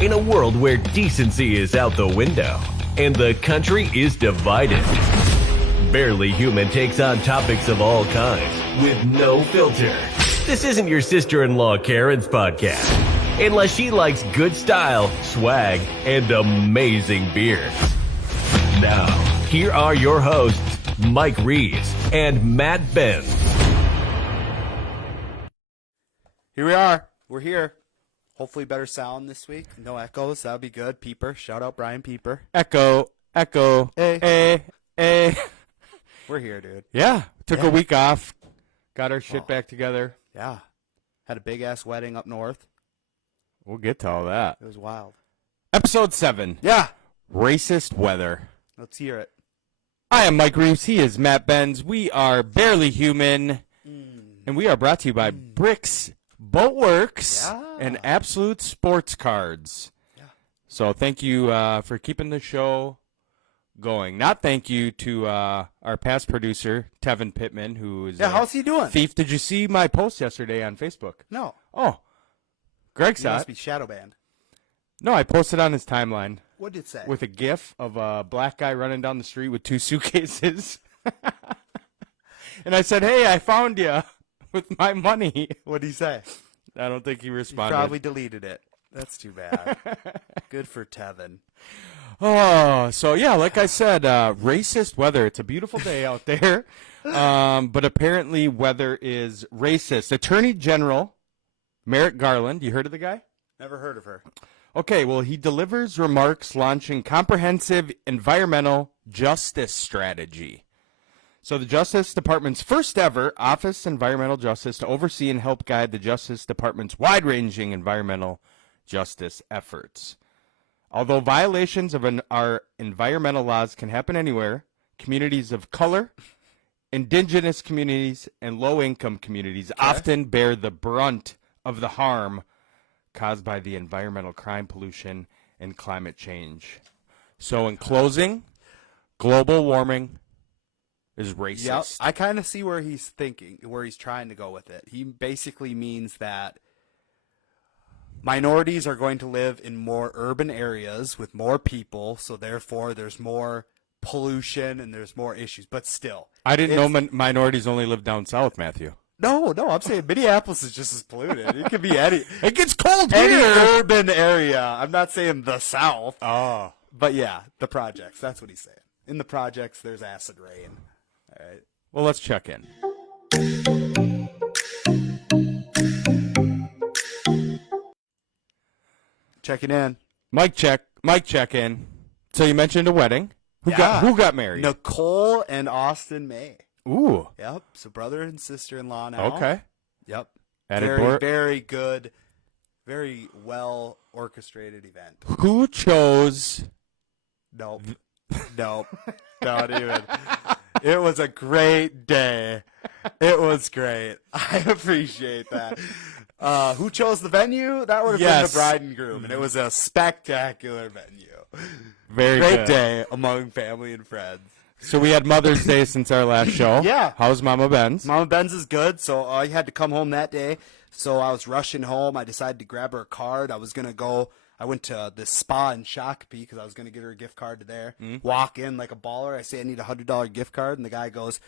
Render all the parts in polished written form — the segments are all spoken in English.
In a world where decency is out the window and the country is divided, Barely Human takes on topics of all kinds with no filter. This isn't your sister-in-law Karen's podcast, unless she likes good style, swag, and amazing beers. Now, here are your hosts, Mike Reeves and Matt Benz. Here we are. We're here. Hopefully better sound this week. No echoes. That would be good. Peeper. Shout out Brian Peeper. Echo. Hey. Hey. We're here, dude. Yeah. Took a week off. Got our shit back together. Yeah. Had a big-ass wedding up north. We'll get to all that. It was wild. Episode 7. Yeah. Racist weather. Let's hear it. I am Mike Reeves. He is Matt Benz. We are Barely Human. And we are brought to you by Bricks Boatworks and Absolute Sports Cards. Yeah. So thank you for keeping the show going. Not thank you to our past producer, Tevin Pittman, who is how's he doing? Thief. Did you see my post yesterday on Facebook? No. Oh, Greg He saw must it. be shadow banned. No, I posted on his timeline What did it say? with a gif of a black guy running down the street with 2 suitcases. And I said, hey, I found you with my money. What did he say? I don't think he He responded. probably deleted it. That's too bad. Good for Tevin. Oh, so yeah, like I said, racist weather. It's a beautiful day out there, but apparently weather is racist. Attorney General Merrick Garland, you heard of the guy? Never heard of her. Okay, well, he delivers remarks launching comprehensive environmental justice strategy. So the Justice Department's first ever Office of Environmental Justice to oversee and help guide the Justice Department's wide-ranging environmental justice efforts. Although violations of our environmental laws can happen anywhere, communities of color, indigenous communities, and low-income communities often bear the brunt of the harm caused by the environmental crime, pollution, and climate change. So in closing, global warming is racist. Yep. I kind of see where he's thinking, where he's trying to go with it. He basically means that minorities are going to live in more urban areas with more people, so therefore there's more pollution and there's more issues. But still, I didn't know minorities only live down south, Matthew. No, I'm saying Minneapolis is just as polluted. It could be any. It gets cold Any here. urban area. I'm not saying the South. Oh. But yeah, the projects. That's what he's saying. In the projects, there's acid rain. All right. Well, let's check in. Checking in. Mic check in. So you mentioned a wedding. Who got married? Nicole and Austin May. Ooh. Yep. So brother and sister-in-law now. Okay. Yep. Added Very good, very well orchestrated event. Who chose? Nope. Not even. It was a great day. It was great. I appreciate that. Who chose the venue? That would have been the bride and groom, and it was a spectacular venue. Very great good. day among family and friends. So we had Mother's Day since our last show. Yeah. How's Mama Ben's? Mama Ben's is good, so I had to come home that day. So I was rushing home. I decided to grab her a card. I went to this spa in Shakopee because I was going to get her a gift card to there. Walk in like a baller. I say, I need a $100 gift card. And the guy goes,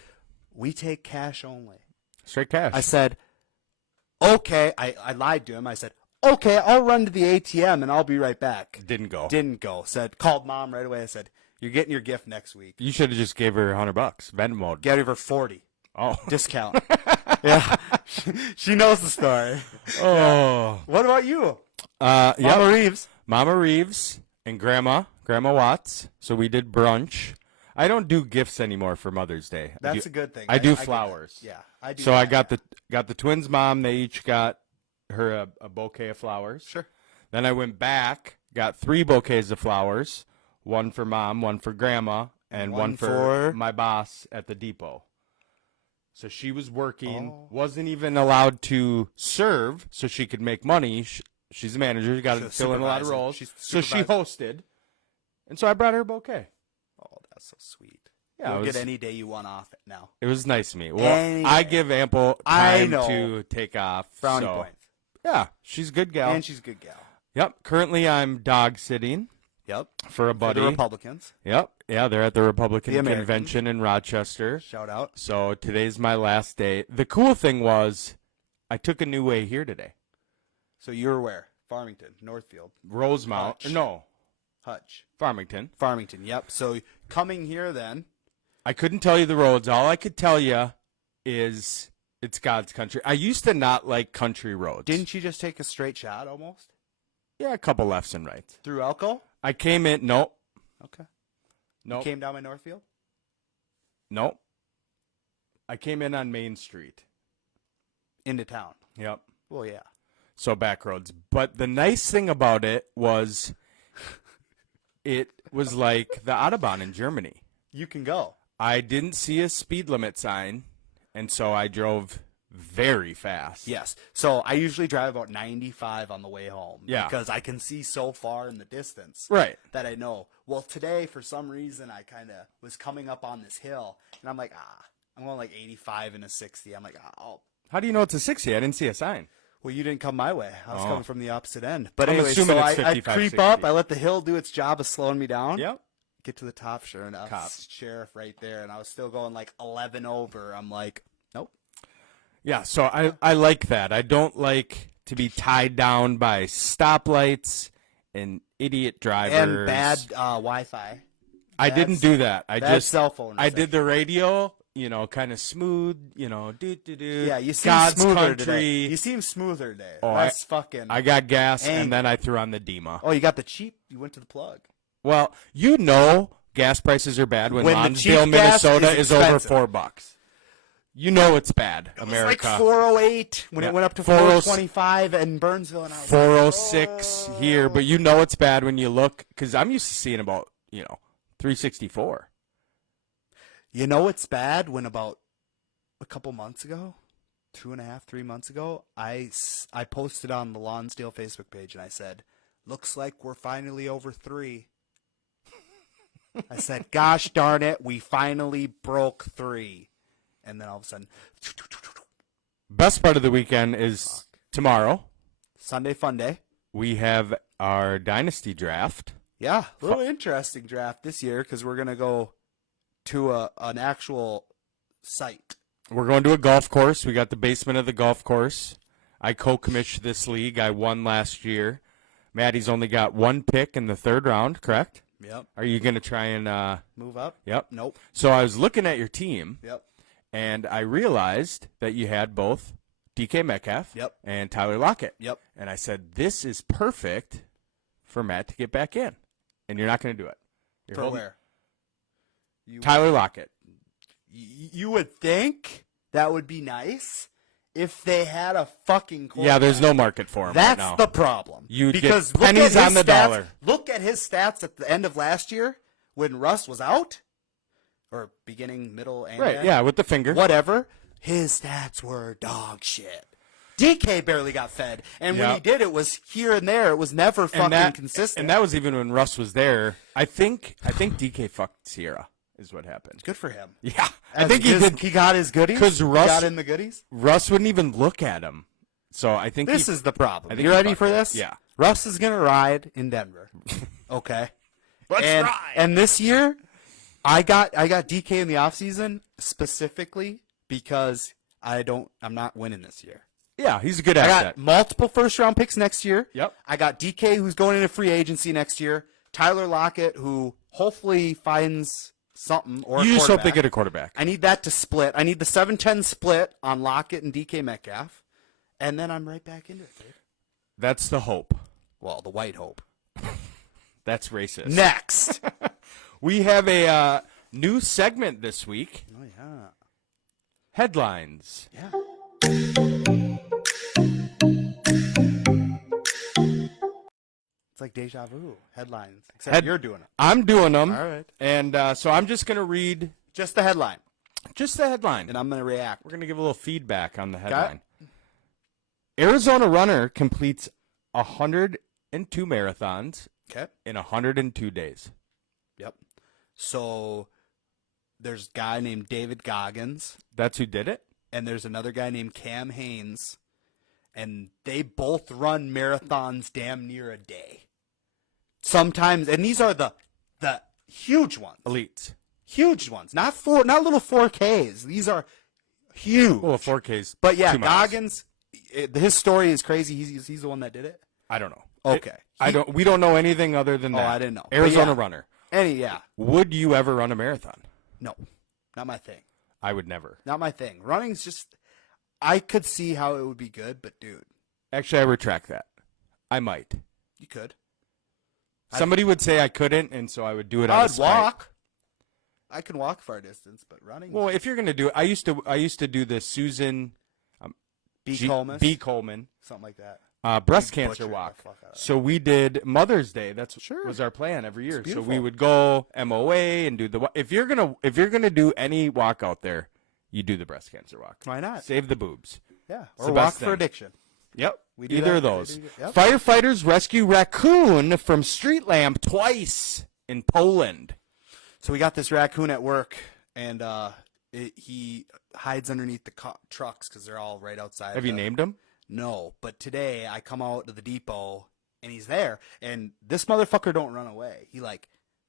we take cash only. Straight cash. I said, okay. I lied to him. I said, okay, I'll run to the ATM and I'll be right back. Didn't go. Said, called mom right away. I said, you're getting your gift next week. You should have just gave her $100. Venmo. Get her 40. Oh. Discount. Yeah. She knows the story. Oh. What about you? Mama Reeves. Mama Reeves and Grandma Watts. So we did brunch. I don't do gifts anymore for Mother's Day. That's a good thing. I do get that. flowers. Yeah, I do. So that. I got the twins' mom. They each got her a bouquet of flowers. Sure. Then I went back, got 3 bouquets of flowers. One for mom, one for grandma, and one for my boss at the depot. So she was working, wasn't even allowed to serve so she could make money. She's a manager. She got to fill in a lot of roles. So she hosted. And so I brought her a bouquet. Oh, that's so sweet. Yeah, You'll get any day you want off it now. It was nice of me. Well, I give ample time to take off. Brownie points. Yeah, she's a good gal. And she's a good gal. Yep. Currently, I'm dog sitting Yep. for a For buddy. the Republicans. Yep. Yeah, they're at the Republican The Americans. convention in Rochester. Shout out. So today's my last day. The cool thing was I took a new way here today. So you're where? Farmington, Northfield, Rosemount. Hutch. No, Hutch, Farmington. Farmington. Yep. So coming here then. I couldn't tell you the roads. All I could tell you is it's God's country. I used to not like country roads. Didn't you just take a straight shot almost Yeah, a couple lefts and rights. through Elko? I came in. Nope. Okay. Nope. Came down by Northfield. Nope. I came in on Main Street. Into town. Yep. Well, yeah. So back roads. But the nice thing about it was like the Autobahn in Germany. You can go. I didn't see a speed limit sign, and so I drove very fast. Yes. So I usually drive about 95 on the way home. Yeah. Because I can see so far in the distance. Right. That I know. Well, today, for some reason, I kind of was coming up on this hill, and I'm like, I'm going like 85 and a 60. I'm like, How do you know it's a 60? I didn't see a sign. well, you didn't come my way. I was Oh. coming from the opposite end. But I'm anyway, assuming so it's I 55, creep 60. up. I let the hill do its job of slowing me down. Yep. Get to the top, sure enough. Cops. Sheriff right there, and I was still going like 11 over. I'm like, nope. Yeah, so I like that. I don't like to be tied down by stoplights and idiot drivers. And bad Wi-Fi. I didn't do that. I bad just cell phone I did reception. the radio, kind of smooth, do. Yeah, you seem God's smoother country. today. You seem smoother today. Oh, That's fucking. I got gas Angry. and then I threw on the Dima. Oh, you got the cheap. You went to the plug. Well, gas prices are bad when When the Lonsdale, cheap gas Minnesota is is over expensive. $4. You know it's bad, It was America. like 408 when Yeah. it went up to 406 425 in Burnsville, and I was 406 like, here, but you know it's bad when you look, because I'm used to seeing about 364. You know it's bad when about a couple months ago, 2.5, 3 months ago, I posted on the Lonsdale Facebook page and I said, looks like we're finally over 3. I said, gosh darn it, we finally broke 3. And then all of a sudden, Best part of the weekend is tomorrow. Sunday fun day. We have our dynasty draft. Yeah, a little interesting draft this year because we're going to go to an actual site. We're going to a golf course. We got the basement of the golf course. I co-commissioned this league. I won last year. Maddie's only got one pick in the third round, correct? Yep. Are you going to try and Move up? Yep. Nope. So I was looking at your team, Yep. and I realized that you had both DK Metcalf Yep. and Tyler Lockett. Yep. And I said, this is perfect for Matt to get back in. And you're not going to do it. You're For holding- where? Tyler Lockett. You would think that would be nice if they had a fucking quarterback. Yeah, there's no market for him That's right now. the problem. You'd get because look pennies at his on the stats- dollar. Look at his stats at the end of last year when Russ was out, or beginning, middle, and Right, end. yeah, with the finger. Whatever. His stats were dog shit. DK barely got fed, and when Yeah. he did, it was here and there. It was never fucking consistent. And that was even when Russ was there. I think DK fucked Sierra is what happened. good for him. Yeah, I think he His- did. He got his goodies. 'Cause He Russ- got in the goodies. Russ wouldn't even look at him. So I think This is the problem. I think You he ready fucked for it. this? Yeah. Russ is gonna ride in Denver. Okay. Let's and, ride. And this year, I got DK in the offseason specifically because I'm not winning this year. Yeah, he's a good I asset. got multiple first round picks next year. Yep. I got DK who's going into free agency next year. Tyler Lockett who hopefully finds something or a You just hope they quarterback. get a quarterback. I need that to split. I need the 7-10 split on Lockett and DK Metcalf. And then I'm right back into it, dude. That's the hope. Well, the white hope. That's racist. Next. We have a new segment this week. Oh, yeah. Headlines. Yeah. It's like deja vu headlines. Except you're doing it. I'm doing them. All right. And so I'm just going to read Just the headline, just the headline. and I'm going to react. We're going to give a little feedback on the headline. Arizona runner completes 102 marathons Okay. in 102 days. Yep. So there's a guy named David Goggins, That's who did it? and there's another guy named Cam Haynes, and they both run marathons damn near a day. Sometimes, and these are the huge ones, Elites. huge ones, not little 4Ks. These are huge. Well, 4Ks. But yeah, 2 miles. Goggins, his story is crazy. He's the one that did it. I don't know. Okay. We don't know anything other than that. I didn't know. But Arizona yeah. runner. Yeah. Would you ever run a marathon? No, not my thing. I would never. Not my thing. Running's just, I could see how it would be good, but dude, Actually, I retract that. I might. you could. Somebody would say I couldn't, and so I would do it out of I'd spite. walk. I can walk far distance, but running. Well, if you're gonna do it, I used to do the Susan B. G- Coleman, B. Coleman something like that. breast Butchered cancer the walk. fuck out of that. So we did Mother's Day. That's Sure. was our plan every year. So beautiful. we would go MOA and do the. If you're gonna do any walk out there, you do the breast cancer walk. Why not? Save the boobs. Yeah, It's or the walk best for thing. addiction. Yep. We do Either that. of those. Yep. Firefighters rescue raccoon from street lamp twice in Poland. So we got this raccoon at work, and he hides underneath the trucks because they're all right outside. Have you named him? No, but today I come out to the depot and he's there, and this motherfucker don't run away.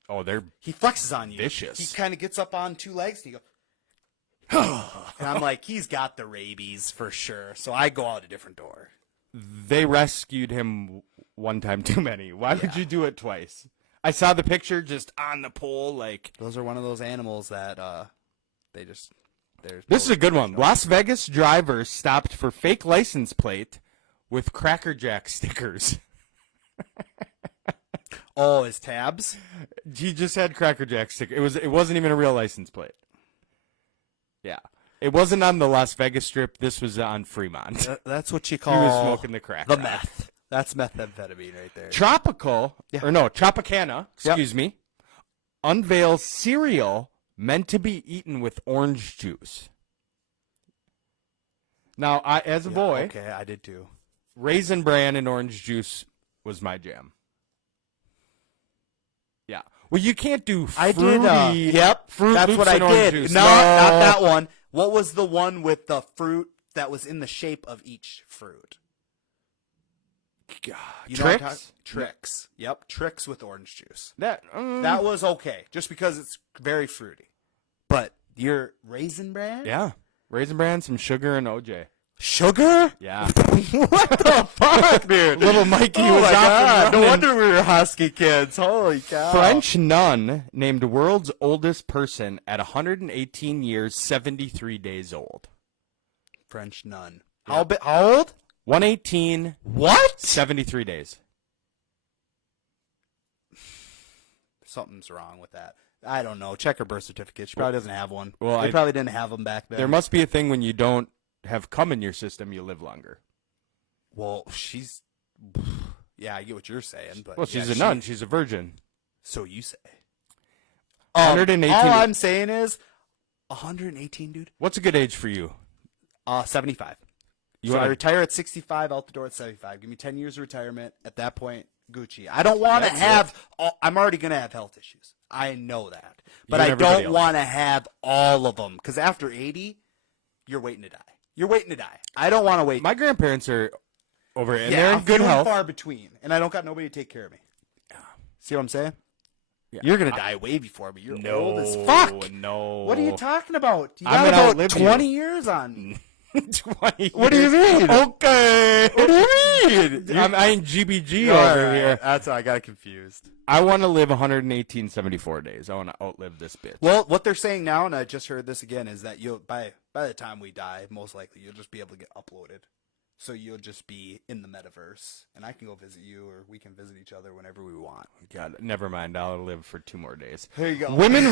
Oh, they're He flexes on you. Vicious. He kind of gets up on 2 legs and he goes, and I'm like, he's got the rabies for sure. So I go out a different door. they rescued him one time too many. Why would you do it twice? I saw the picture just on the pole. Like Those are one of those animals that there's. this is a good one. Las Vegas driver stopped for fake license plate with Cracker Jack stickers. Oh, his tabs. He just had Cracker Jack sticker. It wasn't even a real license plate. Yeah. It wasn't on the Las Vegas Strip. This was on Fremont. That's what you He call was smoking the crack. the meth. That's methamphetamine right there. Tropicana, excuse me, unveils cereal meant to be eaten with orange juice. Now, as a boy, Okay, I did too. Raisin Bran and orange juice was my jam. Yeah. Well, you can't do fruity. Yep, Fruit that's Loops what I and orange did. juice. No, not that one. What was the one with the fruit that was in the shape of each fruit? You know what I'm talking- Tricks? Tricks. Yep, Tricks with orange juice. That That was okay, just because it's very fruity. But your Raisin Bran? yeah. Raisin Bran, some sugar, and OJ. Sugar? Yeah. What the fuck, dude? Little Mikey Oh was my off God. and No running. wonder we were husky kids. Holy cow. French nun named world's oldest person at 118 years, 73 days old. French nun. How old? 118, What? 73 days. Something's wrong with that. I don't know. Check her birth certificate. She probably doesn't have one. Well, they I- probably didn't have them back then. There must be a thing when you don't have cum in your system, you live longer. Well, she's. Yeah, I get what you're saying, but Well, she's yeah, a nun. She's a virgin. So you say. 118 All I'm saying is, 118, dude. What's a good age for you? 75. You So I wanna- retire at 65, out the door at 75. Give me 10 years of retirement. At that point, Gucci. I don't want to That's have. I'm already gonna have health issues. I know that, but You and I everybody don't else. want to have all of them because after 80, you're waiting to die. You're waiting to die. I don't want to wait. My grandparents are over, and yeah, they're in good few and health. far between, and I don't got nobody to take care of me. See what I'm saying? Yeah. You're gonna die way before me. You're No, old as fuck. no. What are you talking about? You I'm got gonna about outlive you. 20 years on me. 20 What do you mean? Okay. What do you mean? I'm GBG All over right, here. That's why I got confused. I want to live 118, 74 days. I want to outlive this bitch. Well, what they're saying now, and I just heard this again, is that you'll by the time we die, most likely you'll just be able to get uploaded. So you'll just be in the metaverse, and I can go visit you, or we can visit each other whenever we want. God, never mind. I'll live for 2 more days. There you go. Woman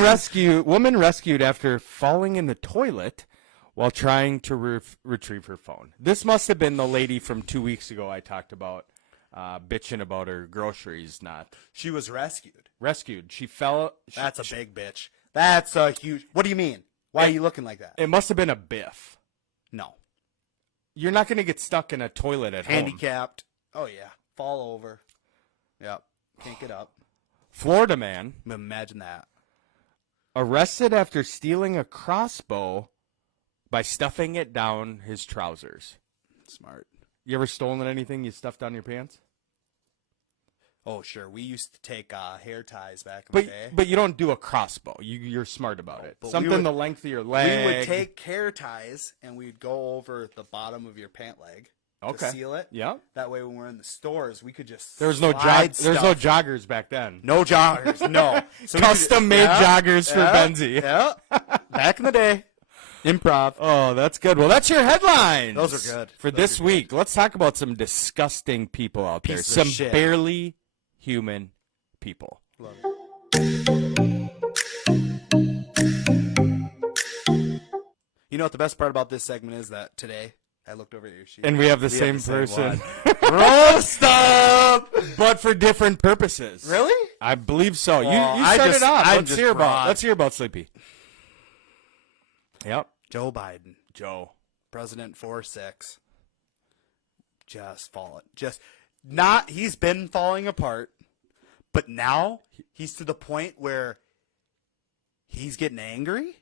rescued after falling in the toilet while trying to retrieve her phone. This must have been the lady from 2 weeks ago I talked about, bitching about her groceries not She was rescued. rescued. She fell. That's a big bitch. That's a huge. What do you mean? Why are you looking like that? It must have been a biff. No. You're not going to get stuck in a toilet at home. Handicapped. Oh yeah. Fall over. Yep. Can't get up. Florida man Imagine that. arrested after stealing a crossbow by stuffing it down his trousers. Smart. You ever stolen anything you stuffed down your pants? Oh, sure. We used to take hair ties back in the day. But you don't do a crossbow. You're smart about it. but we Something would- the length of your leg. We would take hair ties and we'd go over the bottom of your pant leg Okay. to seal it. Yeah. That way, when we're in the stores, we could just There was no slide There's no stuff. joggers back then. No joggers. No. So we could- Custom made joggers for Benzie. Yeah. Back in the day. Improv. Oh, that's good. Well, that's your headlines. Those are good. For Those this are week. Let's talk about some disgusting people out there. Pieces of Some shit. barely human people. Love it. You know what the best part about this segment is? That today I looked over at your sheet. And we have the We same have the person. one. Roast up! But for different purposes. Really? I believe so. Well, you I started just- off. I'm Let's just hear about. broad. Let's hear about Sleepy. Yep. Joe Biden, Joe. President 4-6, just falling. Just not. He's been falling apart, but now he's to the point where he's getting angry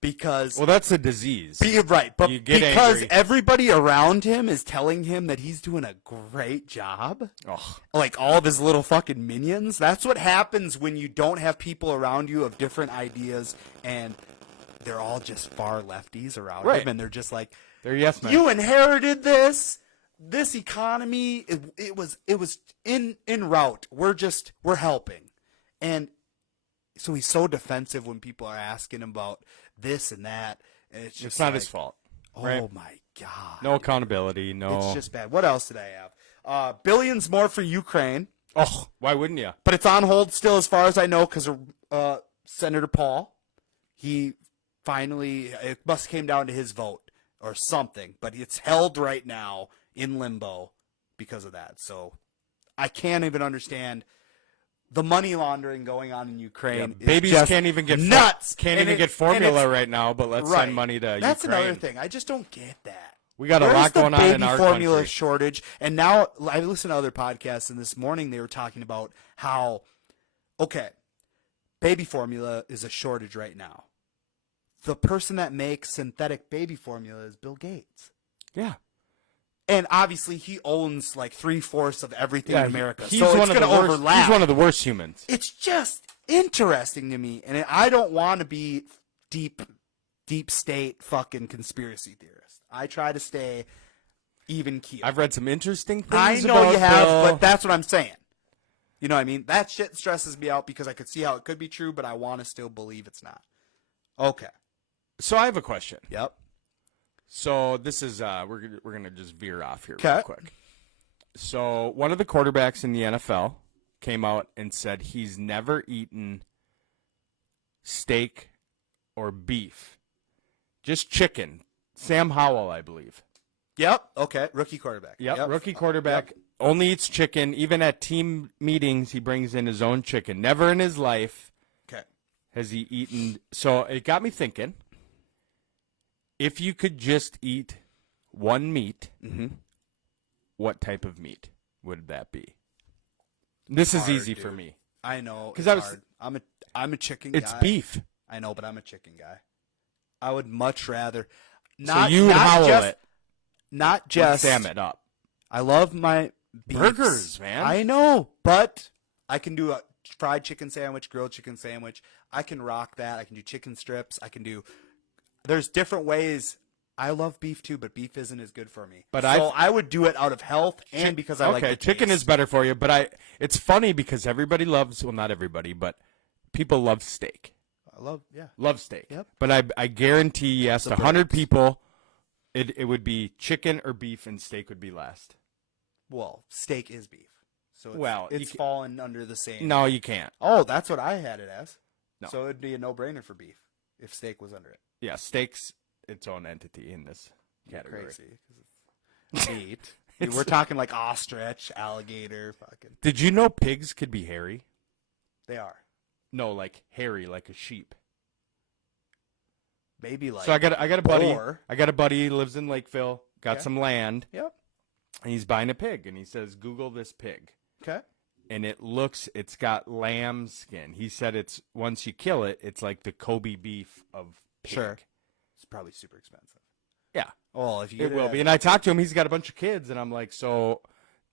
because. Well, that's a disease. Right, but You get because angry. everybody around him is telling him that he's doing a great job, Oh, like all of his little fucking minions. That's what happens when you don't have people around you of different ideas, and they're all just far lefties around Right. him, and they're just like, they're yes men. "You inherited this economy. It was in route. We're helping," and so he's so defensive when people are asking him about this and that. And it's just It's not like, his fault. Oh right? my god! No accountability. No. It's just bad. What else did I have? Billions more for Ukraine, Oh, why wouldn't you? but it's on hold still, as far as I know, because Senator Paul, he finally, it must came down to his vote or something, but it's held right now in limbo because of that. So I can't even understand the money laundering going on in Ukraine. is Babies just can't even get nuts. Can't And even it- get and formula it's- right now. But let's right. send money to That's Ukraine. another thing. I just don't get that. We got a Where's lot the going on baby in our formula country. shortage? And now I listened to other podcasts, and this morning they were talking about how, okay, baby formula is a shortage right now. The person that makes synthetic baby formula is Bill Gates. Yeah. And obviously he owns like 3/4 of everything in America. He's So it's one of going the to worst. overlap. He's one of the worst humans. It's just interesting to me. And I don't want to be deep state fucking conspiracy theorist. I try to stay even keel. I've read some interesting things. I know about you have, Bill. but that's what I'm saying. You know what I mean? That shit stresses me out because I could see how it could be true, but I want to still believe it's not. Okay. So I have a question. Yep. So this is we're gonna just veer off here Okay. real quick. So one of the quarterbacks in the NFL came out and said he's never eaten steak or beef, just chicken. Sam Howell, I believe. Yep. Okay. Rookie quarterback. Yep. Rookie quarterback only eats chicken. Even at team meetings, he brings in his own chicken. Never in his life Okay. has he eaten. So it got me thinking. If you could just eat one meat, what type of meat would that be? This is Hard, easy for dude. me. I know. 'Cause It's I was- hard. I'm a chicken It's guy. beef. I know, but I'm a chicken guy. I would much rather So not. you would not howl just, it. Not just. Sam it up. I love my beefs. Burgers, man. I know, but I can do a fried chicken sandwich, grilled chicken sandwich. I can rock that. I can do chicken strips. I can do. There's different ways. I love beef too, but beef isn't as good for me. But I would do it out of health and because I like the chicken taste. is better for you, but it's funny because everybody loves, well, not everybody, but people love steak. I love Love steak. Yep. But I guarantee you asked The 100 birds. people, it would be chicken or beef, and steak would be last. Well, steak is beef, so it's, Well, you it's ca- fallen under the same. No, you can't. Oh, that's what I had it as. No. So it'd be a no-brainer for beef if steak was under it. Yeah, steak's its own entity in this category. Crazy. 'Cause it's meat. Dude, we're talking like ostrich, alligator, fucking. Did you know pigs could be hairy? They are. No, like hairy, like a sheep. Maybe like. So I got a buddy. boar. I got a buddy who lives in Lakeville. Got Okay. some land, Yep. and he's buying a pig. And he says, "Google this pig." Okay. And it's got lamb skin. He said it's once you kill it, it's like the Kobe beef of pig. Sure. It's probably super expensive. Yeah, Well, if you it will be. And I talked to him. He's got a bunch of kids, and I'm like, so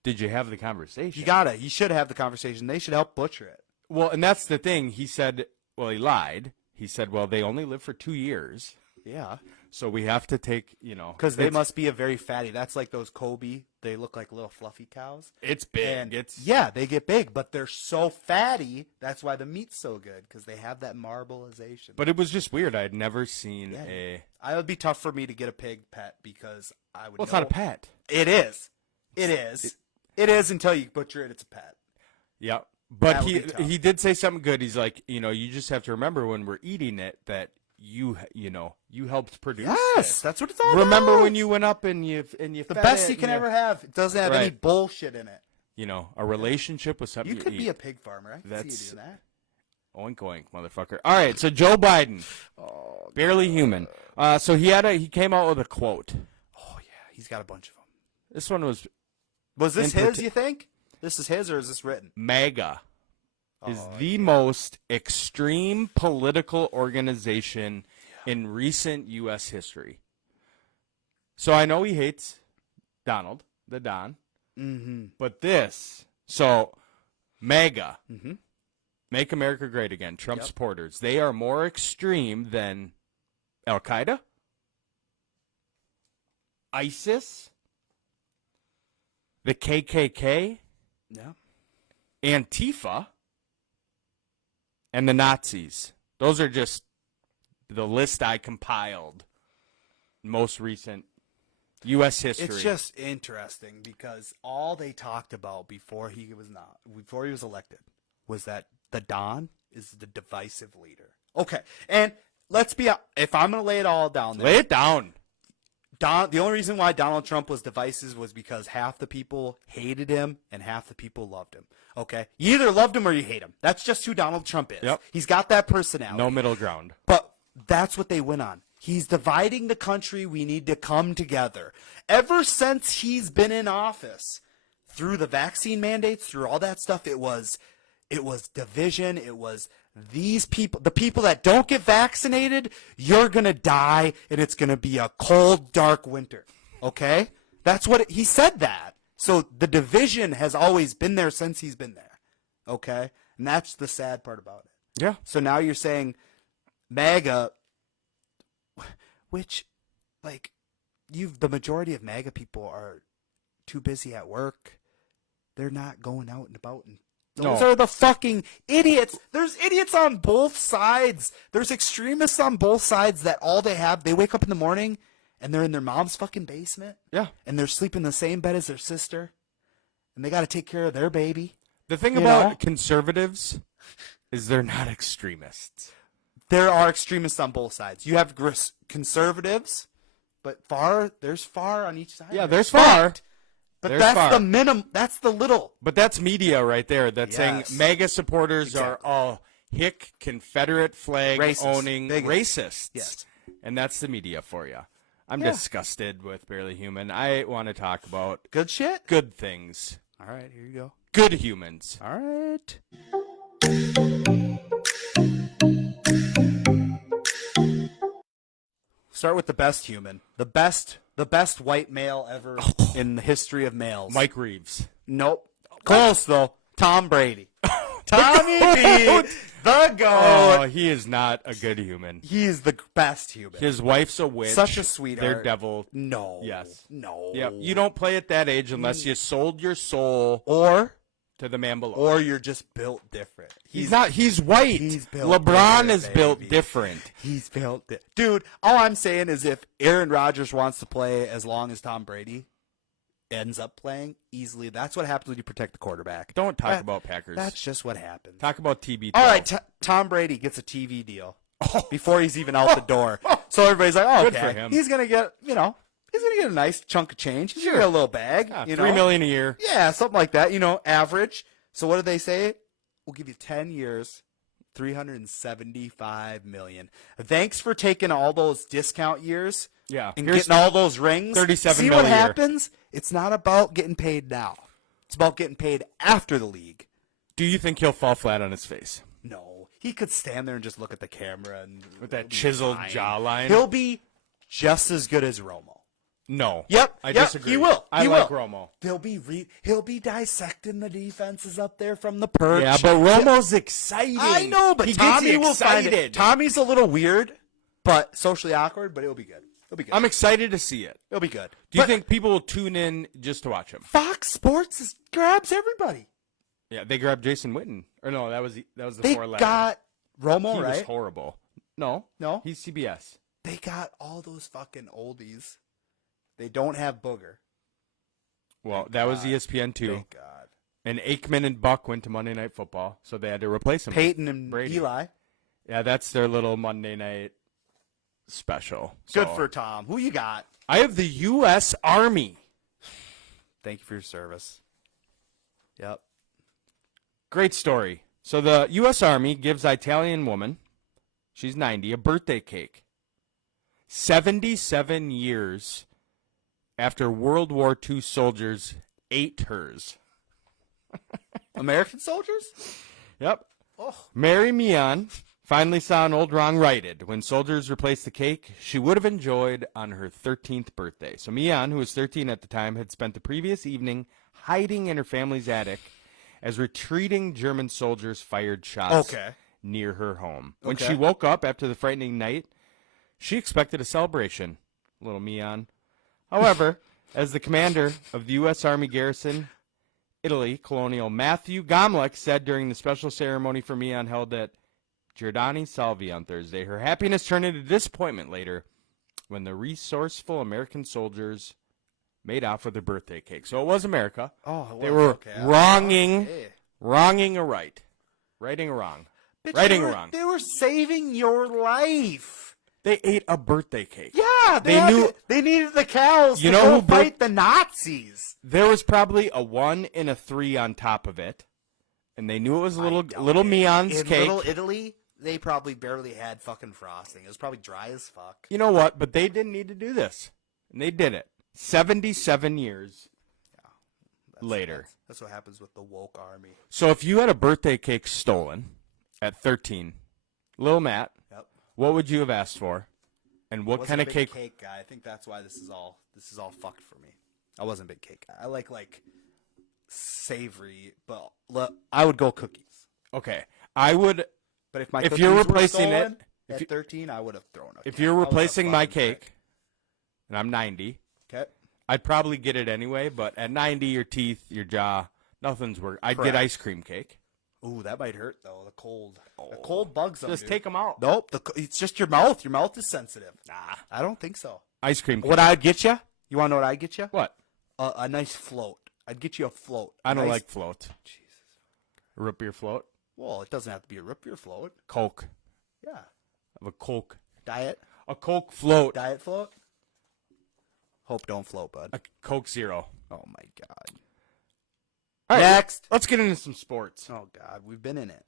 did you have the conversation? You should have the conversation. They should help butcher it. Well, and that's the thing. He said, well, he lied. He said, well, they only live for 2 years, Yeah. so we have to take, Because they must be a very fatty. That's like those Kobe. They look like little fluffy cows. It's big. And yeah, they get big, but they're so fatty. That's why the meat's so good, because they have that marbleization. But it was just weird. I had never seen Yeah. a. It would be tough for me to get a pig pet because I would. Well, it's know- not a pet. It is. It is. It is until you butcher it. It's a pet. Yeah. But That would be tough. he did say something good. He's like, you just have to remember when we're eating it that you helped produce Yes, this. that's what it's all Remember about. when you went up and you The fed best it you can and ever have. It doesn't have any Right. bullshit in it. a relationship with something You could eat. be a pig farmer. I can That's- see you doing that. Oink oink, motherfucker. All right, so Joe Biden, barely human. So he came out with a quote. Oh yeah, he's got a bunch of them. This one was Was this In his? parti- You think? This is his, or is this written? MAGA is Oh, the most extreme political organization in recent U.S. history. So I know he hates Donald, the Don, Mm-hmm. but so MAGA, Mhm. Make America Great Again, Trump Yep. supporters, they are more extreme than Al Qaeda, ISIS, the KKK, Yeah. Antifa, and the Nazis. Those are just the list I compiled. Most recent U.S. history. It's just interesting because all they talked about before he was elected was that the Don is the divisive leader. Okay, and let's be if I'm gonna lay it all down there, Lay it down. the only reason why Donald Trump was divisive was because half the people hated him and half the people loved him. Okay, you either loved him or you hate him. That's just who Donald Trump is. Yep. He's got that personality. No middle ground. But that's what they went on. He's dividing the country. We need to come together. Ever since he's been in office, through the vaccine mandates, through all that stuff, it was division. It was these people, the people that don't get vaccinated, you're going to die, and it's going to be a cold, dark winter. Okay? That's what he said that. So the division has always been there since he's been there. Okay? And that's the sad part about it. Yeah. So now you're saying MAGA, which, like, the majority of MAGA people are too busy at work. They're not going out and about. And those No. are the fucking idiots. There's idiots on both sides. There's extremists on both sides that all they wake up in the morning and they're in their mom's fucking basement. Yeah. And they're sleeping in the same bed as their sister. And they got to take care of their baby. The thing You about know? conservatives is they're not extremists. There are extremists on both sides. You have conservatives, but there's far on each side. Yeah, there's far. But There's that's far. the minimum. That's the little. But that's media right there. That's Yes. saying MAGA supporters Exactly. are all hick Confederate flag Racist. owning Bigots. racists. Yes. And that's the media for you. I'm Yeah. disgusted with Barely Human. I want to talk about Good shit. good things. All right, here you go. Good humans. All right. Start with the best human. The best white male ever in the history of males. Mike Reeves. Nope. Close though. Tom Brady. Tommy B, the Oh, goat. he is not a good human. He's the best human. His wife's a witch. Such a sweetheart. They're devil. No. Yes. No. Yeah, you don't play at that age unless you sold your soul Or to the man below. you're just built different. He's not. He's white. he's built LeBron different, is built baby. different. He's built it. Dude, all I'm saying is if Aaron Rodgers wants to play as long as Tom Brady ends up playing easily, that's what happens when you protect the quarterback. Don't talk That- about Packers. That's just what happens. Talk about TB12. All right, Tom Brady gets a TV deal before he's even out the door. So everybody's like, oh, Good okay. for him. He's going to get, he's going to get a nice chunk of change. He's going to get a little bag. Yeah, you $3 know? million a year. Yeah, something like that, average. So what do they say? We'll give you 10 years, $375 million. Thanks for taking all those discount years Yeah. and Here's getting all those rings. $37 See million what a year. happens? It's not about getting paid now. It's about getting paid after the league. Do you think he'll fall flat on his face? No, he could stand there and just look at the camera and With that it'll be chiseled fine. jawline? He'll be just as good as Romo. No. Yep, I yep, disagree. he will. I He like will. Romo. He'll be dissecting the defenses up there from the perch. Yeah, but Romo's exciting. I know, but he Tommy gets will find excited. it. Tommy's a little weird, but socially awkward. But it'll be good. It'll be good. I'm excited to see it. It'll be good. Do you But think people will tune in just to watch him? Fox Sports grabs everybody? Yeah, they grabbed Jason Witten. Or no, that was the They 411. got Romo, He was right? horrible. No. No? He's CBS. They got all those fucking oldies. They don't have Booger. Well, Thank that was God. ESPN too. Thank God. And Aikman and Buck went to Monday Night Football, so they had to replace him. Peyton and Brady. Eli. Yeah, that's their little Monday night special. Good So, for Tom. Who you got? I have the U.S. Army. Thank you for your service. Yep. Great story. So the U.S. Army gives Italian woman, she's 90, a birthday cake. 77 years after World War II soldiers ate hers. American soldiers? Yep. Oh. Mary Mian finally saw an old wrong righted. When soldiers replaced the cake she would have enjoyed on her 13th birthday. So Mian, who was 13 at the time, had spent the previous evening hiding in her family's attic as retreating German soldiers fired shots near her home. When Okay. she woke up after the frightening night, she expected a celebration, little Mian. However, as the commander of the U.S. Army garrison, Italy, Colonial Matthew Gomlich said during the special ceremony for Mian held at Giordani Salvi on Thursday, her happiness turned into disappointment later when the resourceful American soldiers made off with their birthday cake. So it was America. Oh, They were wronging a right. Righting a wrong. Righting a wrong. They were saving your life. They ate a birthday cake. Yeah, They knew- they needed the cows You to know go who broke- fight the Nazis. There was probably a 1 and a 3 on top of it. And they knew it was little Mian's In cake. Little Italy, they probably barely had fucking frosting. It was probably dry as fuck. You know what? But they didn't need to do this. And they did it. 77 years later. That's what happens with the woke army. So if you had a birthday cake stolen at 13, Lil Matt, Yep. what would you have asked for? And what Wasn't kind a of big cake? guy. I think that's why this is all fucked for me. I wasn't a big cake guy. I like savory, but I would go cookies. Okay. I would, But if my If cookies you're were replacing stolen, it- at 13, I would have thrown it. if you're replacing my cake, and I'm 90, Okay. I'd probably get it anyway. But at 90, your teeth, your jaw, nothing's work. I'd Correct. get ice cream cake. Ooh, that might hurt though. The cold bugs them. Just dude. take them out. Nope. It's just your mouth. Your mouth is sensitive. Nah. I don't think so. Ice cream cake. What I'd get you? You want to know what I'd get you? What? A nice float. I'd get you a float. I don't Nice- like float. Jesus. Root beer float. Well, it doesn't have to be a root beer float. Coke. Yeah. Of a Coke. Diet. A Coke float. Diet float. Hope don't float, bud. A Coke Zero. Oh my god. All right, Next. Let's get into some sports. Oh god, we've been in it.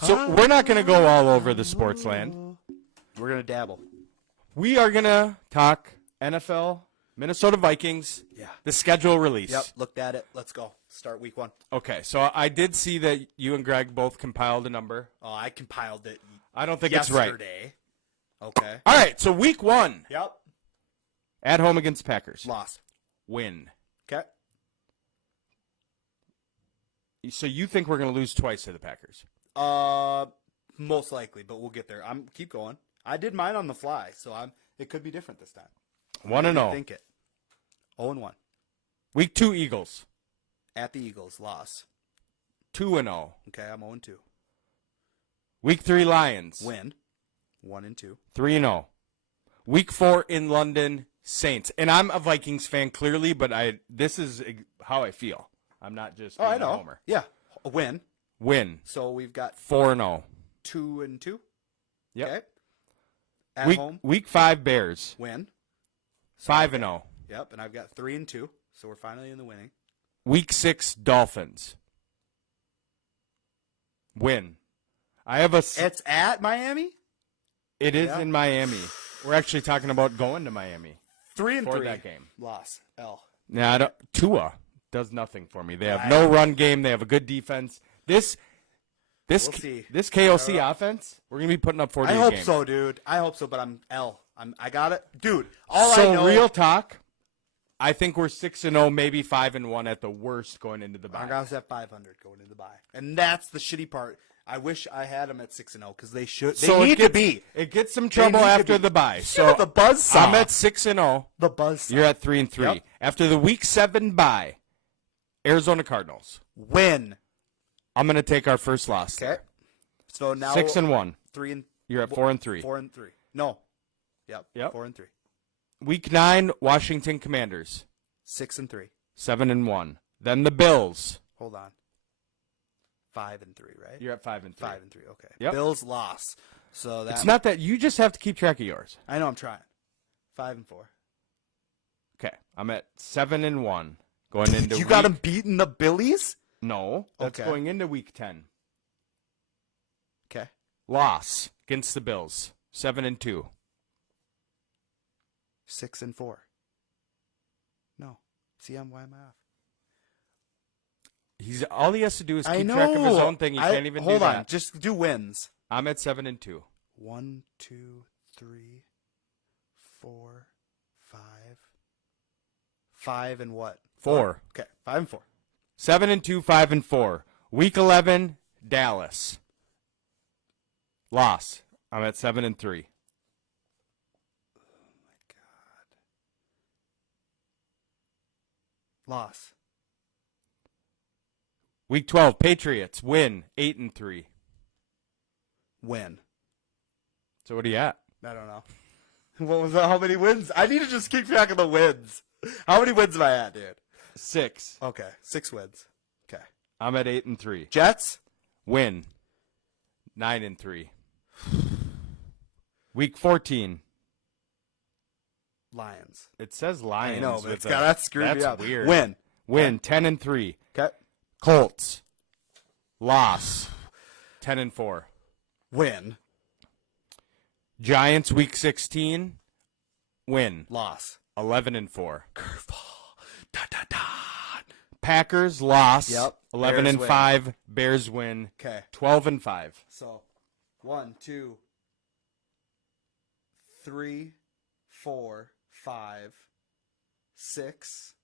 So we're not going to go all over the sports land. We're gonna dabble. We are going to talk NFL, Minnesota Vikings, Yeah. the schedule release. Yep. Looked at it. Let's go. Start week 1. Okay, so I did see that you and Greg both compiled a number. Oh, I compiled it I don't think it's right. yesterday. Okay. All right, so week 1, Yep. at home against Packers. Lost. Win. Okay. So you think we're going to lose twice to the Packers? Most likely, but we'll get there. Keep going. I did mine on the fly, so it could be different this time. 1-0. Think it. 0-1 Week 2, Eagles. at the Eagles. Loss. 2-0. Okay, I'm 0-2. Week 3, Lions. Win. 1-2. 3-0. Week 4 in London, Saints. And I'm a Vikings fan clearly, but this is how I feel. I'm not just Oh, I being a know. homer. Yeah, a win. Win. So we've got 4-0. 2-2. Yep. Okay. At home, Week 5, Bears. win. 5-0. Yep, and I've got 3-2. So we're finally in the winning. Week 6, Dolphins. Win. I have a. It's at Miami. It is yeah. in Miami. We're actually talking about going to Miami 3-3 for that game. Loss. L. Now, Tua does nothing for me. They have no run game. They have a good defense. This We'll see. this KOC offense, we're gonna be putting up 40. I a hope game. so, dude. I hope so, but I'm L. I got it, dude. All So I know, real talk, I think we're 6-0, maybe 5-1 at the worst going into the I bye. got at 500 going into the bye, and that's the shitty part. I wish I had them at 6-0 because they should. They So need it gets, to be. It gets some trouble need to after be. the bye. Yeah, So the buzzsaw. I'm at 6-0. The buzz. You're at 3-3. Yep. After the Week 7 bye, Arizona Cardinals. Win. I'm gonna take our first loss. Okay. So now 6-1. 3 and You're at 4-3. 4 and 3. No. Yep. 4 and 3. Week 9, Washington Commanders. 6 and 3. 7-1. Then the Bills. Hold on. 5 and 3, right? You're at 5-3. 5 and 3. Okay. Yep. Bills loss. So that It's not that you just have to keep track of yours. I know I'm trying. 5 and 4. Okay, I'm at 7-1 going into. You got week- them beating the Billies? No, that's Okay. going into Week 10. Okay. Loss against the Bills. 7-2. 6 and 4. No. See, why am I off? He's all he has to do is I keep know. track of his own thing. He can't even hold do on. that. Just do wins. I'm at 7-2. 1, 2, 3, 4, 5. 5 and what? 4. Okay. 5 and 4. 7-2, 5-4. Week 11, Dallas. Loss. I'm at 7-3. Loss. Week 12, Patriots win 8-3. Win. So what are you at? I don't know. What was that? How many wins? I need to just keep track of the wins. How many wins am I at, dude? 6. Okay. 6 wins. Okay. I'm at 8-3. Jets? Win 9-3. Week 14. Lions. It says Lions. I know, but with it's got that screwed me that's up. weird. Win. Win 10-3. Okay. Colts. Loss 10-4. Win. Giants week 16. Win Loss. 11-4. Curveball. Da da da. Packers loss. Yep. 11-5. Bears win. Okay. 12-5. So, 1, 2, 3, 4, 5, 6,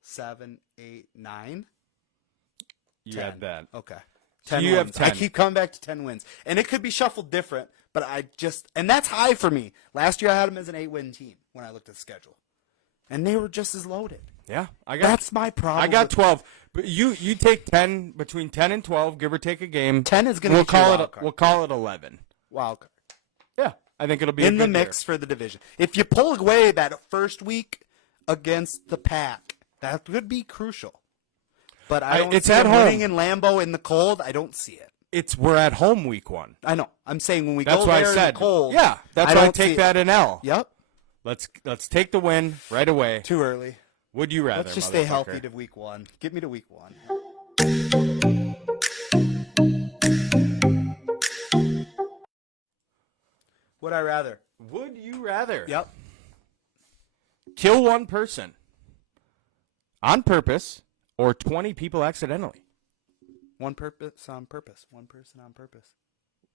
7, 8, 9. You 10. had that. Okay. So 10 you have wins. I 10. keep coming back to 10 wins. And it could be shuffled different, but and that's high for me. Last year I had them as an 8-win team when I looked at the schedule. And they were just as loaded. Yeah, I got. That's my problem. I got with- 12. But you take 10 between 10 and 12, give or take a game. 10 is going to We'll be your call it. wild card. We'll call it 11. Wild card. Yeah, I think it'll be In a the good mix for the division. If you pull away that first week against the Pack, that would be crucial. But I don't it's see at them home. winning in Lambeau in the cold. I don't see it. We're at home week 1. I know. I'm saying when we That's go why there I in said the cold. Yeah, that's I why I don't see take it. that in L. Yep. Let's take the win right away. Too early. Would you rather? Let's just stay motherfucker? healthy to week 1. Get me to week 1. Would I rather? Would you rather? Yep. Kill one person on purpose or 20 people accidentally? One purpose on purpose. One person on purpose.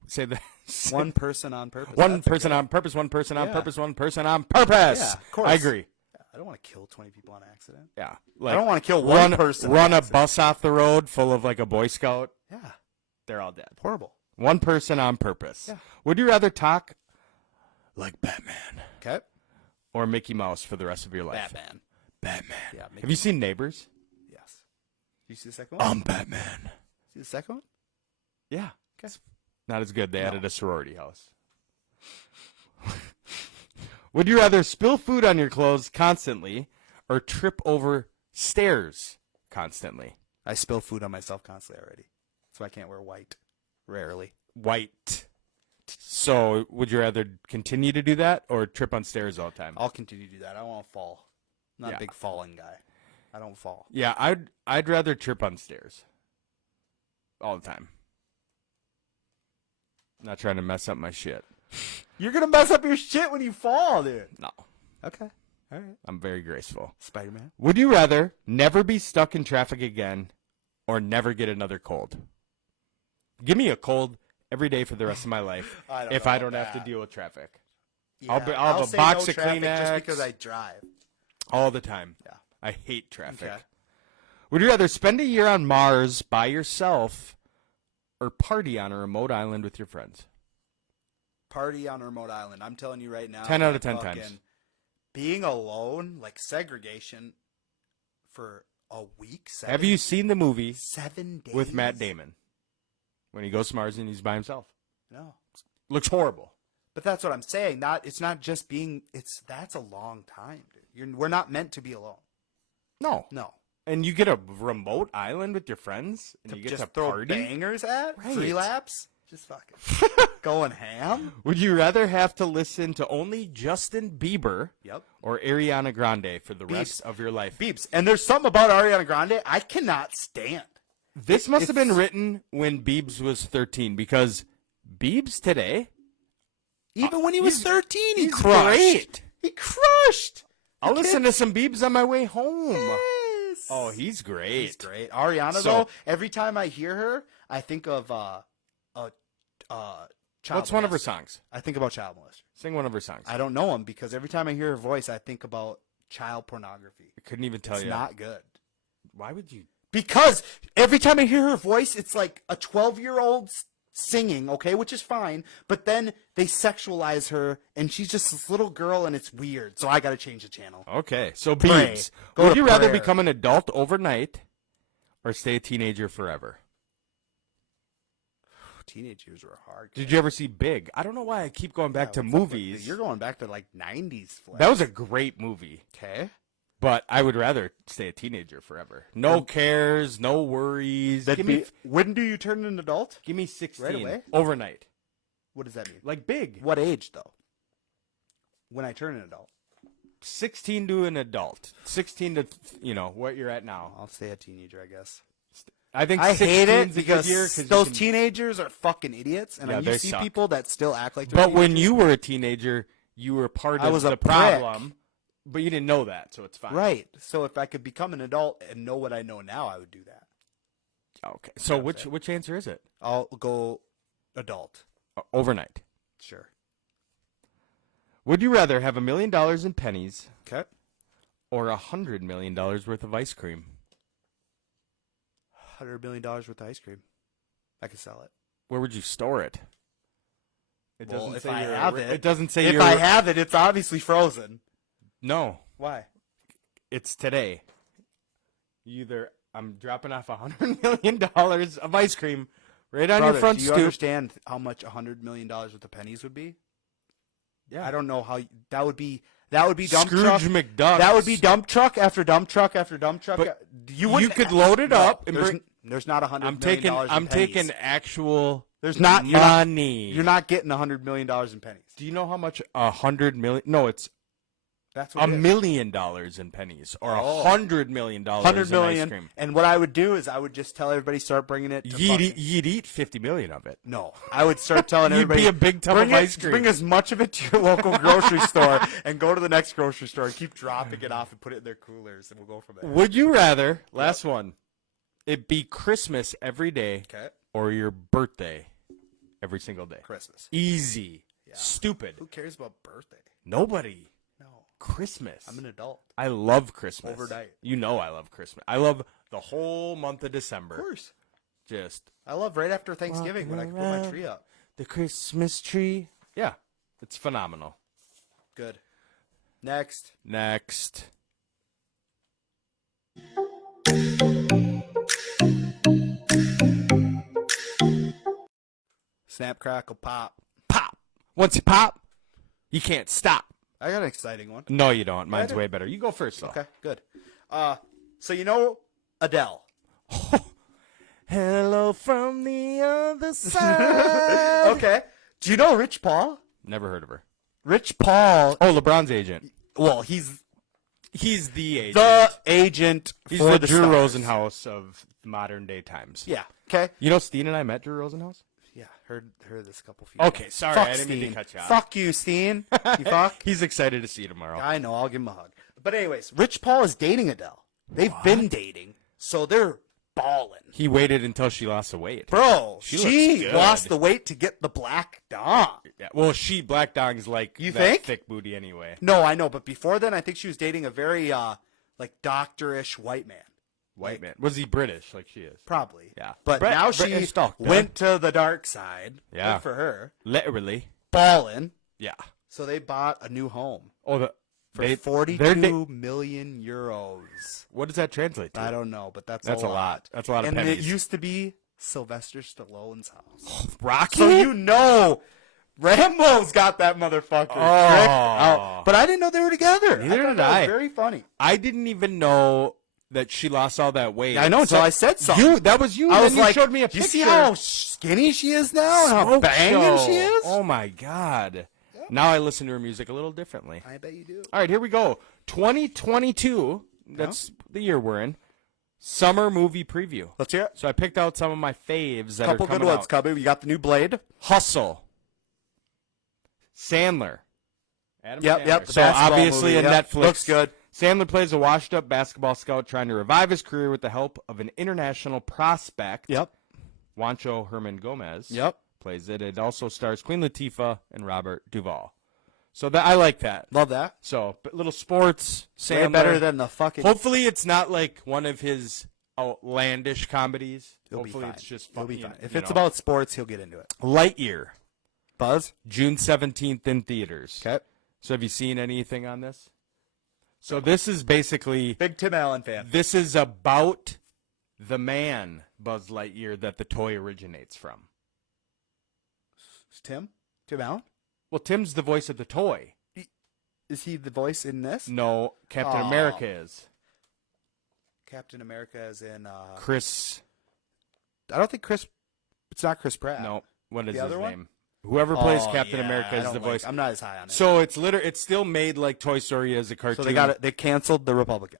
Say that. One person on purpose. One That's a person good- on purpose. One person on Yeah. purpose. One person on purpose. Yeah, of course. I agree. I don't want to kill 20 people on accident. Yeah. I don't want to kill one person. Run on a accident. bus off the road full of like a Boy Scout. Yeah. They're all dead. Horrible. One person on purpose. Yeah. Would you rather talk like Batman Okay. or Mickey Mouse for the rest of your life? Batman. Batman. Yeah, Mickey Have you seen Neighbors? Yes. You see the second one? Batman. See the second one? Yeah. Okay. Not as good. They No. added a sorority house. Would you rather spill food on your clothes constantly or trip over stairs constantly? I spill food on myself constantly already. So I can't wear white. Rarely. White. So would you rather continue to do that or trip on stairs all the time? I'll continue to do that. I don't want to fall. I'm not Yeah. a big falling guy. I don't fall. Yeah, I'd rather trip on stairs all the time. Not trying to mess up my shit. You're going to mess up your shit when you fall, dude. No, Okay. All right. I'm very graceful. Spider-Man. Would you rather never be stuck in traffic again or never get another cold? Give me a cold every day for the rest of my life if I don't have to deal with traffic. I'll have a say box no of traffic Kleenex. just because I drive. All the time. Yeah. I hate traffic. Okay. Would you rather spend a year on Mars by yourself or party on a remote island with your friends? Party on a remote island. I'm telling you right now. 10 out of 10 fucking times. Being alone, like segregation, for a week. Have you seen the movie 7 days with Matt Damon when he goes to Mars and he's by himself? No. Looks horrible. But that's what I'm saying. It's not just being. That's a long time, dude. We're not meant to be alone. No. No. And you get a remote island with your friends and you get just to throw party? bangers at Right. free laps. Just fucking going ham. Would you rather have to listen to only Justin Bieber Yep. or Ariana Grande for the rest of your life? Beeps. And there's something about Ariana Grande I cannot stand. This must have been written when Biebs was 13 because Biebs today, Even when he was 13, he he's crushed. great. He crushed. I'll listen to some Biebs on my way home. Yes. Oh, he's great. He's great. Ariana, So- though, every time I hear her, I think of child What's one of her molester. songs? I think about child molester. Sing one of her songs. I don't know him because every time I hear her voice, I think about child pornography. I couldn't even tell It's you. not good. Why would you? Because every time I hear her voice, it's like a 12-year-old singing, okay, which is fine. But then they sexualize her, and she's just this little girl, and it's weird. So I got to change the channel. Okay, so Pray. Biebs. Go Would to you rather prayer. become an adult overnight or stay a teenager forever? Teenage years were hard. Did you ever see Big? I don't know why I keep going back to What's up with movies. you? You're going back to like 90s flick. That was a great movie. Okay. But I would rather stay a teenager forever. No cares, no worries. When do you turn an adult? Give me 16 Right away? overnight. What does that mean? Like Big. What age, though? When I turn an adult? 16 to an adult. 16 to, what you're at now. I'll stay a teenager, I guess. I think I hate 16's it a good because year 'cause you those can- teenagers are fucking idiots, and Yeah, you they see suck. people that still act like they're But when teenagers. you were a teenager, you were part I of was the a prick. problem. But you didn't know that, so it's fine. Right. So if I could become an adult and know what I know now, I would do that. Okay. So which answer is it? I'll go adult. Overnight. Sure. Would you rather have $1 million in pennies Okay. or $100 million worth of ice cream? $100 million worth of ice cream. I could sell it. Where would you store it? It Well, doesn't if say I you're have it- It doesn't say If you're I have it, it's obviously frozen. No, Why? it's today. I'm dropping off $100 million of ice cream right on your Brother, front do you stoop. understand how much $100 million worth of pennies would be? Yeah. I don't know how that would be. That would be dump Scrooge truck. McDuck. That would be dump truck after dump truck after dump truck. But you you could load it up and there's, bring. there's not $100 I'm million taking. in I'm pennies. taking actual. There's not money. You're not getting $100 million in pennies. Do you know how much $100 million? No, it's That's what $1 it is. million in pennies or Oh. $100 million $100 in ice million. cream. And what I would do is I would just tell everybody start bringing it. To fucking- You'd eat 50 million of it. No, I would start telling You'd everybody. be a big tub bring of it- ice cream. Bring as much of it to your local grocery store and go to the next grocery store and keep dropping it off and put it in their coolers and we'll go from there. Would you rather? Last one. It be Christmas every day Okay. or your birthday every single day. Christmas. Easy. Stupid. Who cares about birthday? Nobody. No. Christmas. I'm an adult. I love Christmas. Overnight. You know I love Christmas. I love the whole month of December. Of course. Just I love right after Thanksgiving when I can put my around. tree up. the Christmas tree. Yeah. It's phenomenal. Good. Next. Next. Snap, crackle, pop. Pop. Once you pop, you can't stop. I got an exciting one. No, you don't. Mine's do. way better. You go first, though. Okay, good. So you know Adele. Hello from the other side. Okay. Do you know Rich Paul? Never heard of her. Rich Paul. Oh, LeBron's agent. Well, he's He's the agent. the agent He's for the the Drew Stars. Rosenhaus of modern day times. Yeah. Okay. You know, Steen and I met Drew Rosenhaus. Yeah. Heard this couple feet. Okay, sorry, Fuck I didn't mean to Steen. cut you off. Fuck you, Steen. You fuck. He's excited to see you tomorrow. I know. I'll give him a hug. But anyways, Rich Paul is dating Adele. They've been dating, so they're balling. He waited until she lost the weight. Bro, She she looks good. lost the weight to get the black dong. Yeah. Well, Black Dong's like You that think? thick booty anyway. No, I know, but before then, I think she was dating a very, like, doctorish white man. White man. Was he British like she is? Probably. Yeah. But Brit- now British she doctor. went to the dark side. Yeah. Good for her. Literally. Balling. Yeah. So they bought a new home Oh, for they're 42 million euros. What does that translate to? I don't know, but that's That's a a lot. That's a lot of and pennies. it used to be Sylvester Stallone's house. Rocky? So you know Rambo's got that motherfucker. Oh. tricked out. But I didn't know they were together. Neither thought did that was I. very funny. I didn't even know that she lost all that weight. Yeah, I know until I said something. That was you. I and was then you like, showed me a "Do you picture. see how skinny she is now and how Smoke banging show. she is?" Oh my god. Now I listen to her music a little differently. I bet you do. All right, here we go. 2022. That's the year we're in. Summer movie preview. Let's hear it. So I picked out some of my faves that Couple are good coming ones out. coming. We got the new Blade. Hustle. Sandler. Adam Yep, Sandler. yep. the So basketball obviously movie, a yep. Netflix. Looks good. Sandler plays a washed-up basketball scout trying to revive his career with the help of an international prospect. Yep. Juancho Herman Gomez. Yep. Plays it. It also stars Queen Latifah and Robert Duvall. So I like that. Love that. So little sports. Way Sandler. better than the fucking. Hopefully it's not like one of his outlandish comedies. He'll be Hopefully fine. it's just He'll be funny, fine. If you it's know. about sports, he'll get into it. Lightyear, Buzz. June 17th in theaters. Okay. So have you seen anything on this? So this is basically Big Tim Allen fan. this is about the man Buzz Lightyear that the toy originates from. Tim Allen. Well, Tim's the voice of the toy. Is he the voice in this? No, Captain Aw. America is. Captain America is in. Chris. I don't think Chris. It's not Chris Pratt. No, what is The his other one? name? Whoever plays Oh, Captain yeah, America I is don't the voice. I'm not as high on it. So it's still made like Toy Story as a cartoon. So they got it. They canceled the Republican.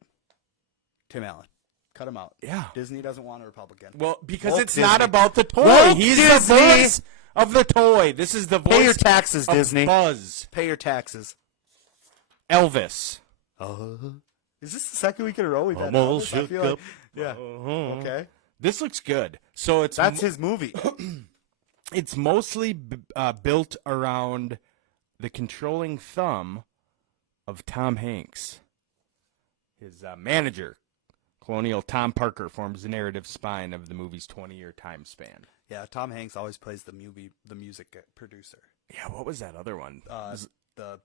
Tim Allen. Cut him out. Yeah. Disney doesn't want a Republican. Well, because Woke it's Disney. not about the toy. Woke He's Disney. the voice of the toy. This is the voice Pay your taxes, of Disney. Buzz. Pay your taxes. Elvis. Is this the second week in a row we've had Almost Elvis? I feel shook like, yeah. Okay. This looks good. So it's That's his movie. it's mostly built around the controlling thumb of Tom Hanks. His manager, Colonial Tom Parker, forms the narrative spine of the movie's 20-year time span. Yeah, Tom Hanks always plays the music producer. Yeah, what was that other one? The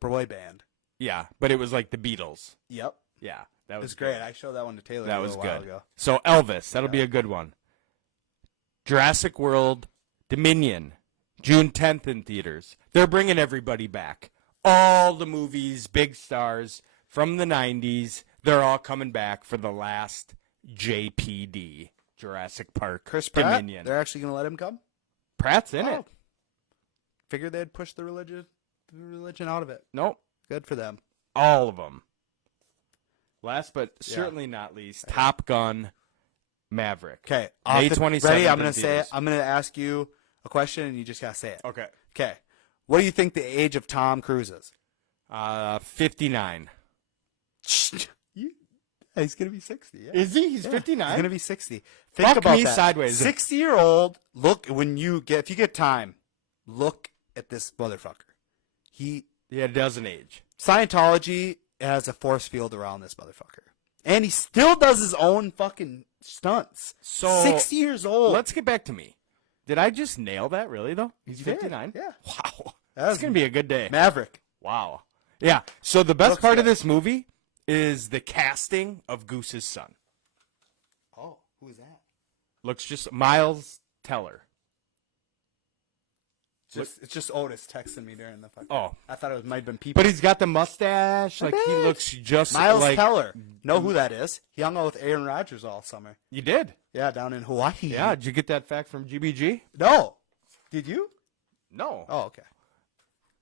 boy band. Yeah, but it was like the Beatles. Yep. Yeah, that It was was great. good. I showed that one to Taylor That a was little while good. ago. So Elvis, that'll be a good one. Jurassic World, Dominion, June 10th in theaters. They're bringing everybody back. All the movies, big stars from the 90s, they're all coming back for the last JPD, Jurassic Park, Chris Pratt, Dominion. they're actually going to let him come? Pratt's in Oh. it. Figured they'd push the religion out of it. Nope, Good for them. all of them. Last but Yeah. certainly not least, Top Gun, Maverick. Okay. May 27th. Ready? I'm in going to say it. theaters. I'm going to ask you a question, and you just got to say it. Okay. Okay. What do you think the age of Tom Cruise is? 59. He's going to be 60. Yeah. Is he? He's Yeah, 59? He's going to be 60. Think Fuck about me that. sideways. 60-year-old. Look, if you get time, look at this motherfucker. Yeah, it doesn't age. Scientology has a force field around this motherfucker. And he still does his own fucking stunts. So 60 years old. Let's get back to me. Did I just nail that, really, though? He's You did, 59? yeah. Wow. That That's was going to be a good day. Maverick. Wow. Yeah. So the best Looks part of good. this movie is the casting of Goose's son. Oh, who is that? Looks just Miles Teller. It's just Otis texting me during the fucking. Oh. I thought it might have been people. But he's got the mustache. Like, he looks just Miles like... Teller. Know who that is? He hung out with Aaron Rodgers all summer. You did? Yeah, down in Hawaii. Yeah. Did you get that fact from GBG? No. Did you? No. Oh, okay.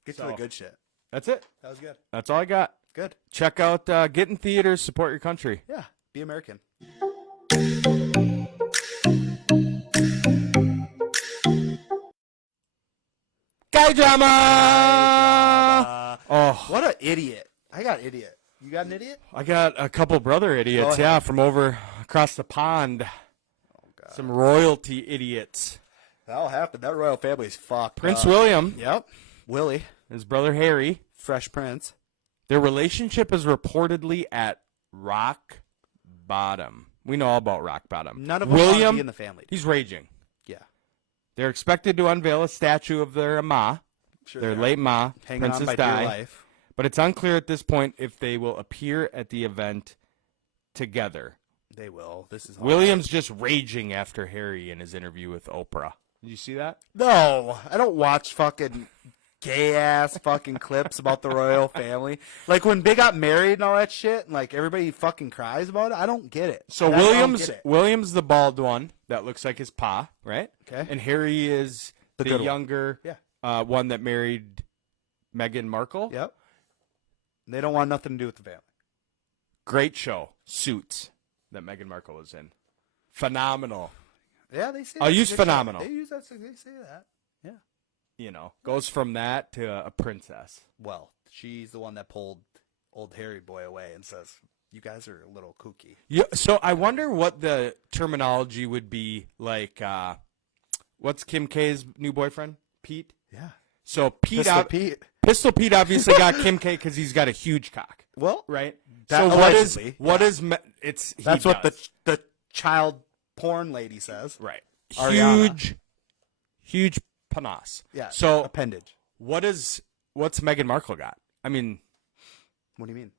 Get to the So- good shit. That's it. That was good. That's all I got. Good. Check out Get in Theaters, support your country. Yeah. Be American. Guy drama! Oh, What an idiot. I got idiot. You got an idiot? I got a couple brother idiots, Go ahead. yeah, from over across the pond. Oh, God. Some royalty idiots. That'll happen. That royal family's fucked. Prince William, Yep. Willie. his brother Harry, Fresh Prince. their relationship is reportedly at rock bottom. We know all about rock bottom. None of them want to William, be in the family. he's raging. Yeah. They're expected to unveil a statue of their ma, Sure their they are. late ma, Hanging on Princess by dear Di. life. But it's unclear at this point if they will appear at the event together. They will. This is William's just raging after Harry in his interview with Oprah. Did you see that? No, I don't watch fucking gay ass fucking clips about the royal family. Like when they got married and all that shit, and like everybody fucking cries about it. I don't get it. So I don't William's get it. William's the bald one that looks like his pa, right? Okay. And Harry is The the good one. younger one that married Meghan Markle. Yep. They don't want nothing to do with the family. Great show, Suits, that Meghan Markle was in. Phenomenal. Yeah, they say. I'll that's a use good show. phenomenal. They use that. They say that. Yeah. You know, goes from that to a princess. Well, she's the one that pulled old Harry boy away and says, "You guys are a little kooky." Yeah. So I wonder what the terminology would be like. What's Kim K's new boyfriend? Pete. Yeah. So Pete, Mr. Pete. Pistol Pete obviously got Kim K because he's got a huge cock, Well, right? That- So allegedly, it's he that's what does. the child porn lady says. right Ariana. huge panas. Yeah. So appendage. what's Meghan Markle got? I mean, What do you mean?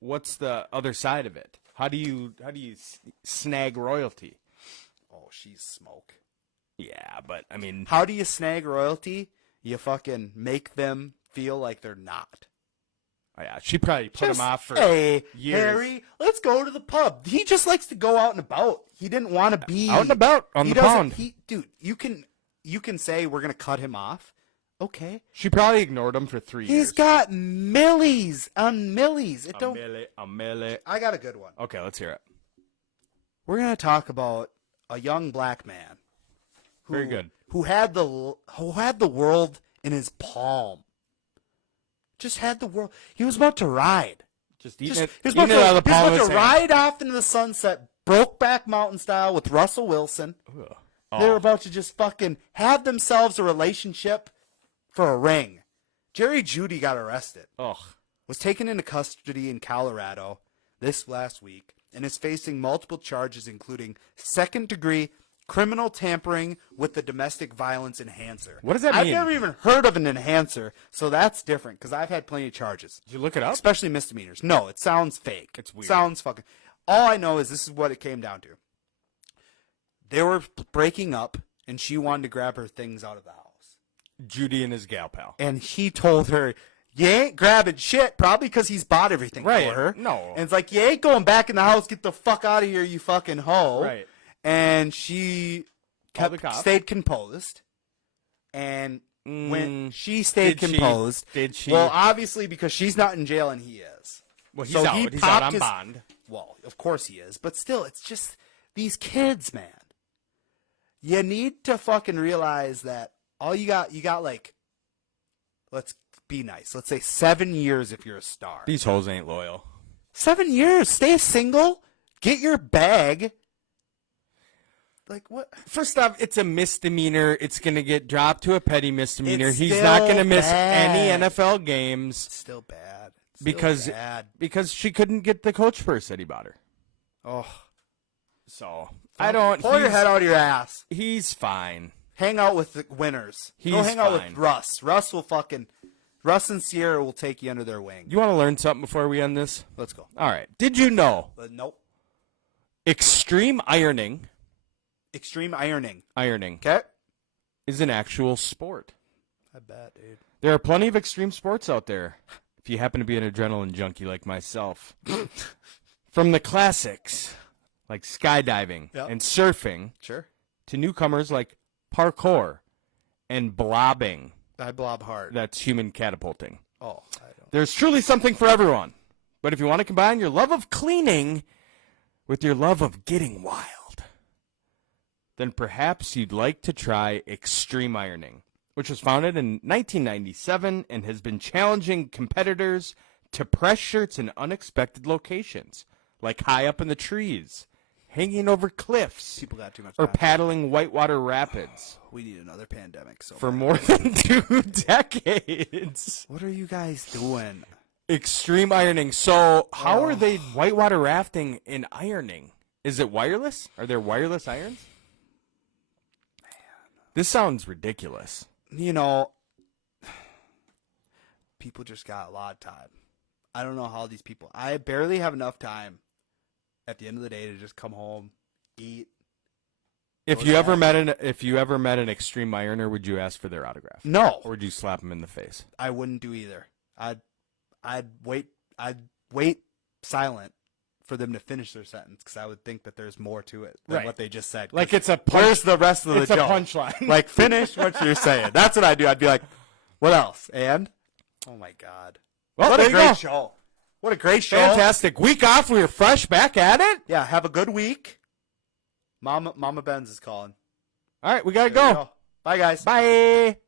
what's the other side of it? How do you snag royalty? Oh, she's smoke. Yeah, but I mean, How do you snag royalty? You fucking make them feel like they're not. yeah, she probably put him off for hey, years. Harry, let's go to the pub. He just likes to go out and about. He didn't want to be out and about on he the doesn't- pond. Dude, you can say we're gonna cut him off. Okay. She probably ignored him for 3 years. He's got millies on millies. It don't. a milli. I got a good one. Okay, let's hear it. We're gonna talk about a young black man. Very good. Who had the world in his palm. Just had the world. He was about to ride. Just eating Just, it, he was eating about it out of to, the he was palm about of to his hand. ride off into the sunset, Brokeback Mountain style with Russell Wilson. Ugh. They were Oh. about to just fucking have themselves a relationship for a ring. Jerry Judy got arrested, Ugh. was taken into custody in Colorado this last week, and is facing multiple charges, including second-degree criminal tampering with the domestic violence enhancer. What does that I've mean? never even heard of an enhancer, so that's different, because I've had plenty of charges. Did you look it up? Especially misdemeanors. No, it sounds fake. It's weird. Sounds fucking. All I know is this is what it came down to. They were breaking up, and she wanted to grab her things out of the house. Judy and his gal pal. And he told her, "You ain't grabbing shit," probably because he's bought everything Right. for her. No. And it's like, "You ain't going back in the house. Get the fuck out of here, you fucking hoe." Right. And she Called the cops. stayed composed. And when she stayed Did she- composed, did she- well, obviously because she's not in jail and he is. Well, he's So out. he He's popped out on his- bond. Well, of course he is, but still, it's just these kids, man. You need to fucking realize that all you got like, let's be nice. Let's say 7 years if you're a star. These hoes ain't loyal. 7 years. Stay single. Get your bag. Like what? First off, it's a misdemeanor. It's going to get dropped to a petty misdemeanor. It's He's not going to still miss bad. any NFL games Still bad. Still because bad. because she couldn't get the coach purse that he bought her. Oh, So I don't. pull your he's- head out of your ass. He's fine. Hang out with the winners. Go He's hang out fine. with Russ. Russ and Sierra will take you under their wing. You want to learn something before we end this? Let's go. All right. Did you know Nope. extreme ironing Extreme ironing. ironing Okay. is an actual sport? I bet, dude. There are plenty of extreme sports out there. If you happen to be an adrenaline junkie like myself, from the classics like skydiving Yep. and surfing Sure. to newcomers like parkour and blobbing. I blob hard. That's human catapulting. Oh, I don't. There's truly something for everyone. But if you want to combine your love of cleaning with your love of getting wild, then perhaps you'd like to try extreme ironing, which was founded in 1997 and has been challenging competitors to press shirts in unexpected locations, like high up in the trees, hanging over cliffs, People got too much or time. paddling whitewater rapids We need another pandemic. So for more than 2 decades. what are you guys doing? Extreme ironing. So, how are they whitewater rafting and ironing? Is it wireless? Are there wireless irons? This sounds ridiculous. You know, people just got a lot of time. I don't know how these people. I barely have enough time at the end of the day to just come home, eat. If you ever met an extreme ironer, would you ask for their autograph? No, Or would you slap them in the face? I wouldn't do either. I'd wait silent for them to finish their sentence because I would think that there's more to it than Right. what they just said. Like 'Cause it's a where's the rest of the it's a joke? punchline. Like finish what you're saying. That's what I'd do. I'd be like, what else? And oh my god, Well, what there a you go. great show! What a great show! Fantastic week off. We were fresh back at it. Yeah, have a good week. Mama Benz is calling. All right, we gotta There we go. Bye guys. Bye.